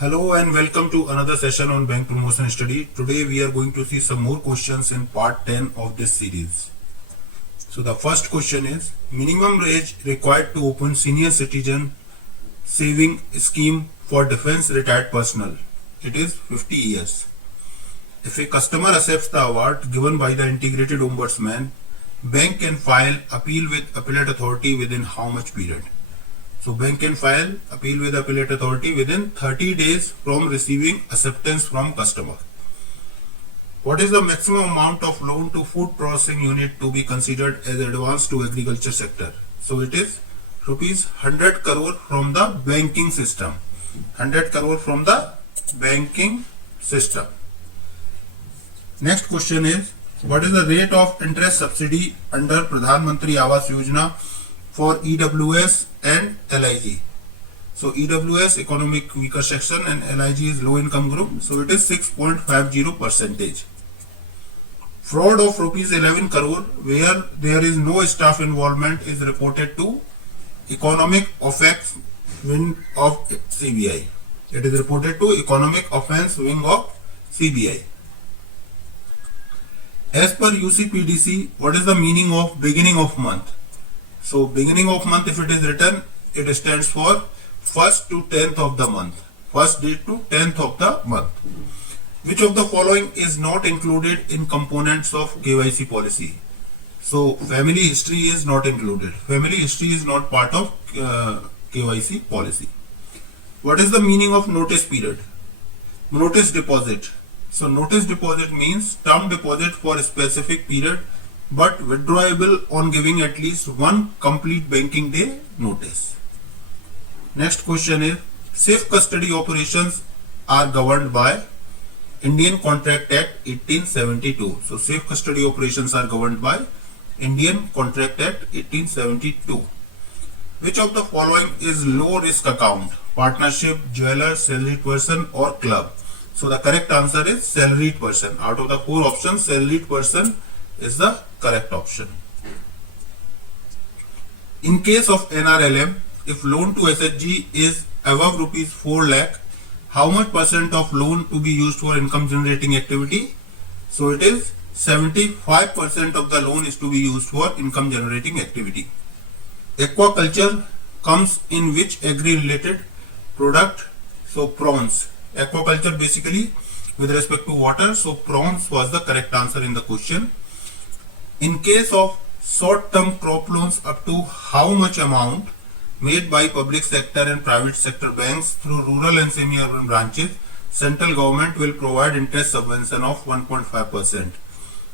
Hello and welcome to another session on bank promotion study. Today we are going to see some more questions in part 10 of this series. So the first question is minimum age required to open senior citizen saving scheme for defense retired personnel. It is 50 years. If a customer accepts the award given by the integrated ombudsman, bank can file appeal with appellate authority within how much period? So bank can file appeal with appellate authority within 30 days from receiving acceptance from customer. What is the maximum amount of loan to food processing unit to be considered as advance to agriculture sector? So it is rupees 100 crore from the banking system. 100 crore from the banking system. Next question is, what is the rate of interest subsidy under Pradhan Mantri Awas Yojana for EWS and LIG? So EWS economic weaker section and LIG is low income group. So it is 6.50%. Fraud of rupees 11 crore where there is no staff involvement is reported to economic offense wing of CBI. It is reported to economic offense wing of CBI. As per UCPDC, what is the meaning of beginning of month? So beginning of month, if it is written, it stands for 1st to 10th of the month. 1st date to 10th of the month. Which of the following is not included in components of KYC policy? So family history is not included. Family history is not part of KYC policy. What is the meaning of notice period? Notice deposit. So notice deposit means term deposit for a specific period but withdrawable on giving at least one complete banking day notice. Next question is, safe custody operations are governed by Indian Contract Act 1872. So safe custody operations are governed by Indian Contract Act 1872. Which of the following is low risk account? Partnership, jeweler, salaried person or club? So the correct answer is salaried person. Out of the 4 options, salaried person is the correct option. In case of NRLM, if loan to SHG is above rupees 4 lakh, how much percent of loan to be used for income generating activity? So it is 75% of the loan is to be used for income generating activity. Aquaculture comes in which agri related product? So prawns. Aquaculture basically with respect to water. So prawns was the correct answer in the question. In case of short-term crop loans up to how much amount made by public sector and private sector banks through rural and semi-urban branches, central government will provide interest subvention of 1.5%.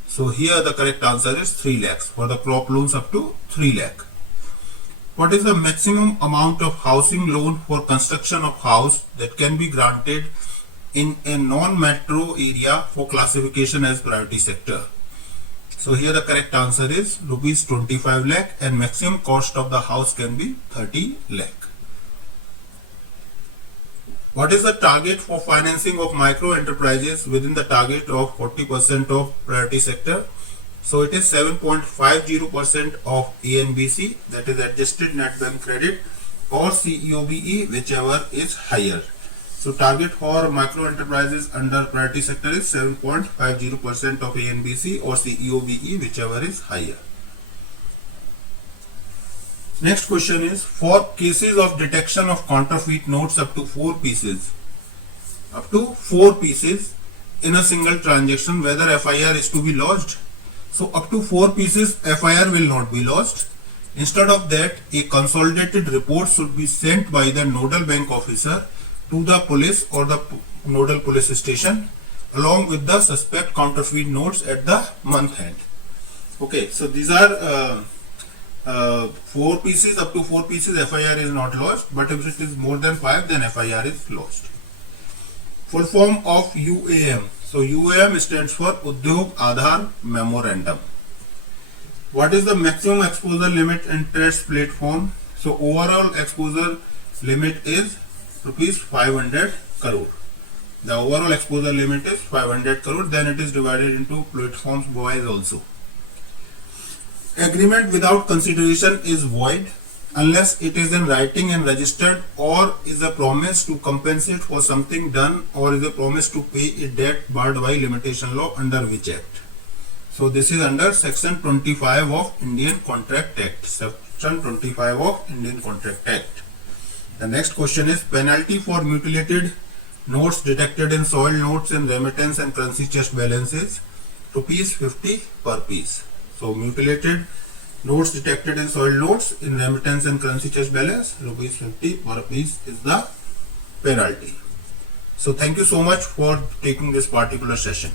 So here the correct answer is 3 lakhs for the crop loans up to 3 lakh. What is the maximum amount of housing loan for construction of house that can be granted in a non-metro area for classification as priority sector? So here the correct answer is rupees 25 lakh and maximum cost of the house can be 30 lakh. What is the target for financing of micro enterprises within the target of 40% of priority sector? So it is 7.50% of ANBC, that is adjusted net bank credit, or CEOBE, whichever is higher. So target for micro enterprises under priority sector is 7.50% of ANBC or CEOBE, whichever is higher. Next question is, for cases of detection of counterfeit notes up to 4 pieces in a single transaction, whether FIR is to be lodged? So up to 4 pieces FIR will not be lodged. Instead of that, a consolidated report should be sent by the nodal bank officer to the police or the nodal police station along with the suspect counterfeit notes at the month end. Okay, so these are 4 pieces, up to 4 pieces FIR is not lodged, but if it is more than 5 then FIR is lodged. Full form of UAM. So UAM stands for Udyog Aadhar Memorandum. What is the maximum exposure limit in trust platform? So overall exposure limit is rupees 500 crore. The overall exposure limit is 500 crore. Then it is divided into platforms wise also. Agreement without consideration is void. unless it is in writing and registered, or is a promise to compensate for something done, or is a promise to pay a debt barred by limitation law under which act. So this is under section 25 of Indian Contract Act. Section 25 of Indian Contract Act. The next question is penalty for mutilated notes detected in soiled notes in remittance and currency chest balances, ₹50 per piece. So mutilated notes detected in soiled notes in remittance and currency chest balance, ₹50 per piece is the penalty. So thank you so much for taking this particular session.